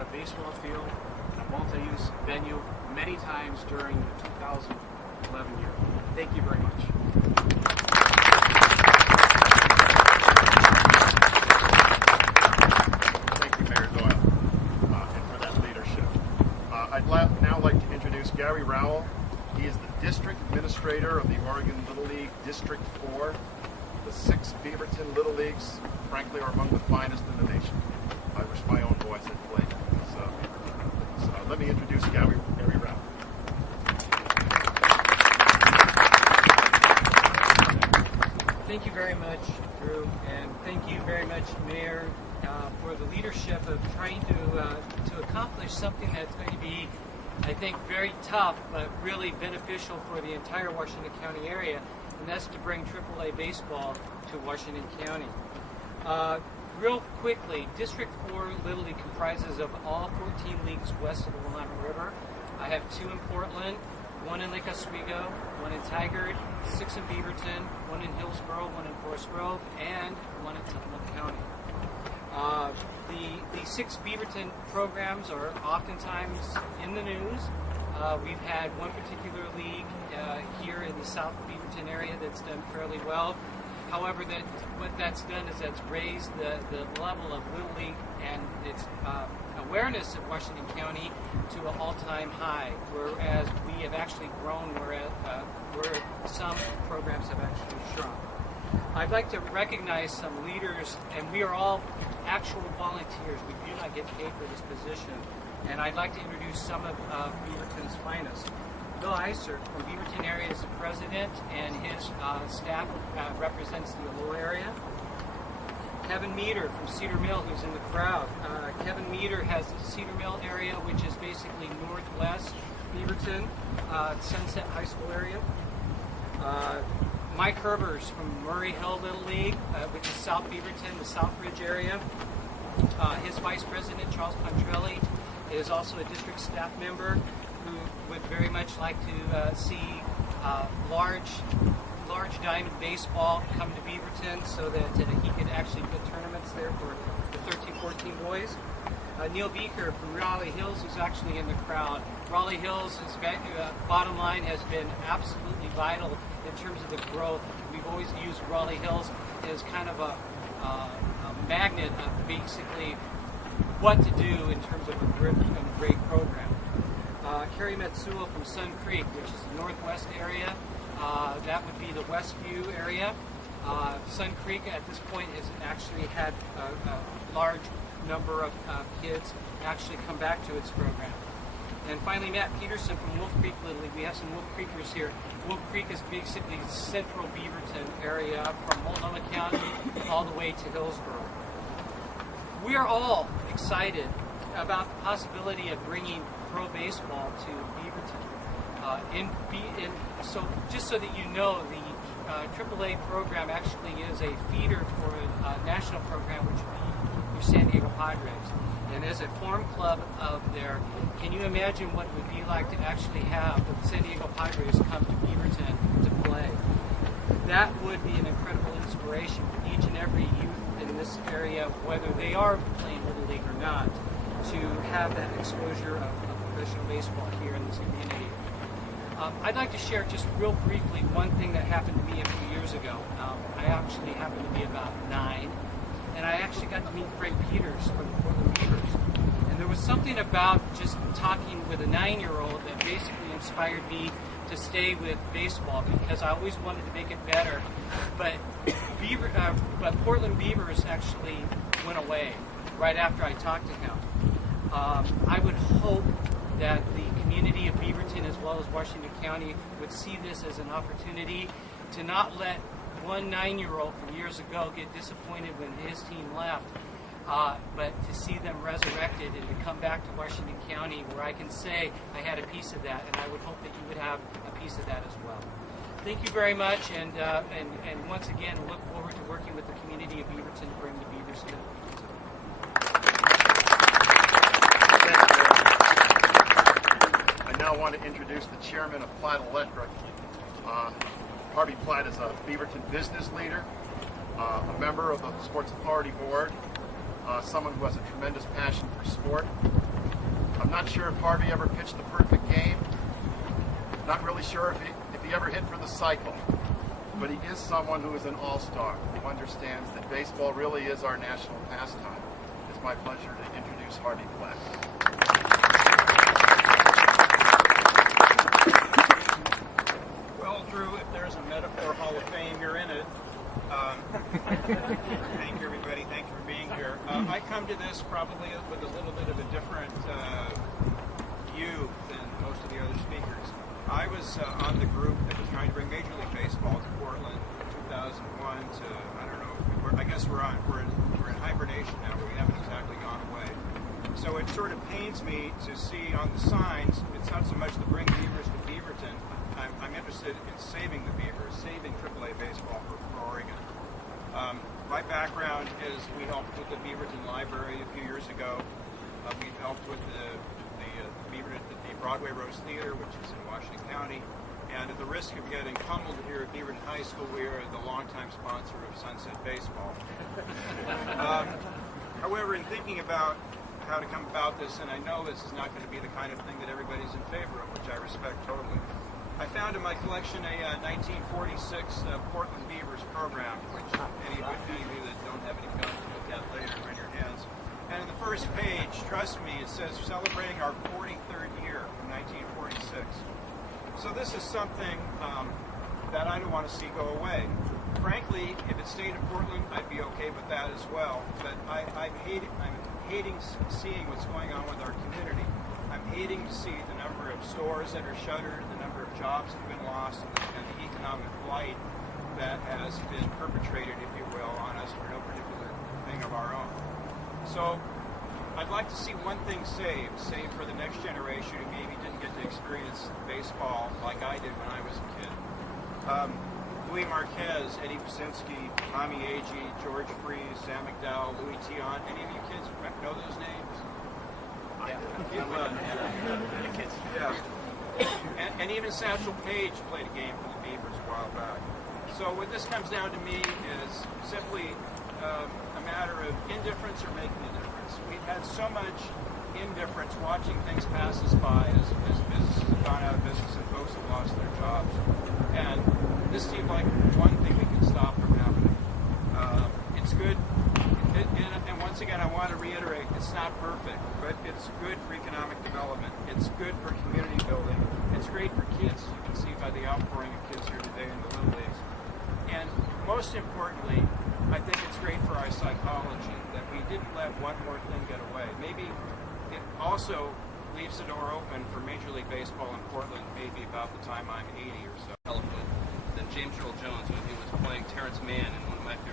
A baseball field, a multi-use venue many times during the 2011 year. Thank you very much. Thank you, Mayor Doyle, and for that leadership. I'd now like to introduce Gary Rowell. He is the District Administrator of the Oregon Little League District 4. The 6 Beaverton Little Leagues, frankly, are among the finest in the nation. I wish my own boys had played. So let me introduce Gary Rowell. Thank you very much, Drew, and thank you very much, Mayor, for the leadership of trying to accomplish something that's going to be, I think, very tough, but really beneficial for the entire Washington County area, and that's to bring AAA baseball to Washington County. Real quickly, District 4 Little League comprises of all 14 leagues west of the Willamette River. I have 2 in Portland, 1 in Lake Oswego, 1 in Tigard, 6 in Beaverton, 1 in Hillsborough, 1 in Forest Grove, and 1 in Tucumã County. The 6 Beaverton programs are oftentimes in the news. We've had one particular league here in the South Beaverton area that's done fairly well. However, what that's done is that's raised the level of Little League and its awareness of Washington County to an all-time high, whereas we have actually grown where some programs have actually shrunk. I'd like to recognize some leaders, and we are all actual volunteers. We do not get paid for this position. And I'd like to introduce some of Beaverton's finest. Bill Iser from Beaverton area is the president, and his staff represents the Aloha area. Kevin Meter from Cedar Mill, who's in the crowd. Kevin Meter has the Cedar Mill area, which is basically northwest Beaverton, Sunset High School area. Mike Herbers from Murray Hill Little League, which is South Beaverton, the Southridge area. His vice president, Charles Pontrelli, is also a district staff member who would very much like to see large diamond baseball come to Beaverton so that he could actually put tournaments there for the 13-14 boys. Neil Beaker from Raleigh Hills, who's actually in the crowd. Raleigh Hills, bottom line, has been absolutely vital in terms of the growth. We've always used Raleigh Hills as kind of a magnet of basically what to do in terms of a great program. Kerry Metsuo from Sun Creek, which is the northwest area. That would be the Westview area. Sun Creek at this point has actually had a large number of kids actually come back to its program. And finally, Matt Peterson from Wolf Creek Little League. We have some Wolf Creekers here. Wolf Creek is basically central Beaverton area from Multnomah County all the way to Hillsborough. We are all excited about the possibility of bringing pro baseball to Beaverton. So just so that you know, the AAA program actually is a feeder for a national program, which would be your San Diego Padres. And as a farm club of there, can you imagine what it would be like to actually have the San Diego Padres come to Beaverton to play? That would be an incredible inspiration for each and every youth in this area, whether they are playing Little League or not, to have that exposure of professional baseball here in this community. I'd like to share just real briefly one thing that happened to me a few years ago. I actually happened to be about 9, and I actually got to meet Frank Peters from the Portland Beavers. And there was something about just talking with a 9-year-old that basically inspired me to stay with baseball, because I always wanted to make it better. But Portland Beavers actually went away right after I talked to him. I would hope that the community of Beaverton as well as Washington County would see this as an opportunity to not let one 9-year-old from years ago get disappointed when his team left, but to see them resurrected and to come back to Washington County where I can say I had a piece of that, and I would hope that you would have a piece of that as well. Thank you very much, and once again, look forward to working with the community of Beaverton to bring the Beavers to I now want to introduce the chairman of Platt Electric. Harvey Platt is a Beaverton business leader, a member of the Sports Authority Board, someone who has a tremendous passion for sport, I'm not sure if Harvey ever pitched the perfect game. Not really sure if he ever hit for the cycle. But he is someone who is an all-star, who understands that baseball really is our national pastime. It's my pleasure to introduce Harvey Platt. Well, Drew, if there's a metaphor Hall of Fame, you're in it. Thank you, everybody. Thank you for being here. I come to this probably with a little bit of a different view than most of the other speakers. I was on the group that was trying to bring Major League Baseball to Portland in 2001 to, I don't know, I guess we're in hibernation now, but we haven't exactly gone away. So it sort of pains me to see on the signs, it's not so much to bring Beavers to Beaverton. I'm interested in saving the Beavers, saving AAA baseball for Oregon. My background is we helped with the Beaverton Library a few years ago. We've helped with the Broadway Rose Theater, which is in Washington County. And at the risk of getting pummeled here at Beaverton High School, we are the longtime sponsor of Sunset Baseball. However, in thinking about how to come about this, and I know this is not going to be the kind of thing that everybody's in favor of, which I respect totally, I found in my collection a 1946 Portland Beavers program, which any of you that don't have any guns to look at later, raise your hands. And in the first page, trust me, it says celebrating our 43rd year from 1946. So this is something that I don't want to see go away. Frankly, if it stayed in Portland, I'd be okay with that as well. But I'm hating seeing what's going on with our community. I'm hating to see the number of stores that are shuttered, the number of jobs that have been lost, and the economic blight that has been perpetrated, if you will, on us for no particular thing of our own. So I'd like to see one thing saved for the next generation who maybe didn't get to experience baseball like I did when I was a kid. Louis Marquez, Eddie Pasinski, Tommy Agee, George Freese, Sam McDowell, Louis Tion. Any of you kids know those names? Yeah. And even Satchel Paige played a game for the Beavers a while back. So what this comes down to me is simply a matter of indifference or making a difference. We've had so much indifference watching things pass us by as businesses have gone out of business and folks have lost their jobs. And this seemed like one thing we could stop from happening. It's good. And once again, I want to reiterate, it's not perfect, but it's good for economic development. It's good for community building. It's great for kids, as you can see by the outpouring of kids here today in the Little Leagues. And most importantly, I think it's great for our psychology that we didn't let one more thing get away. Maybe it also leaves the door open for Major League Baseball in Portland maybe about the time I'm 80 or so. Than James Earl Jones when he was playing Terrence Mann in one of my favorite